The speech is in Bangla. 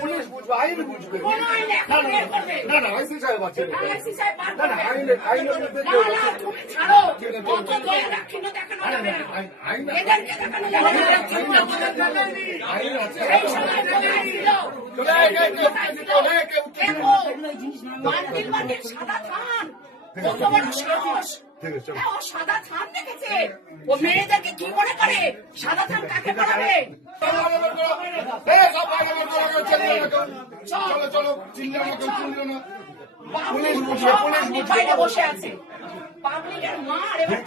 পুলিশ বুঝবে, আইন বুঝবে। না না আইসি সাহেব আছে, না না আইন সাদা থান দেখেছে ও মেয়েদেরকে কি মনে করে? সাদা থান কাকে পড়াবে? চলো চলো চিনল না কেউ, চিনল না। বসে আছে পাবলিকের মার এবার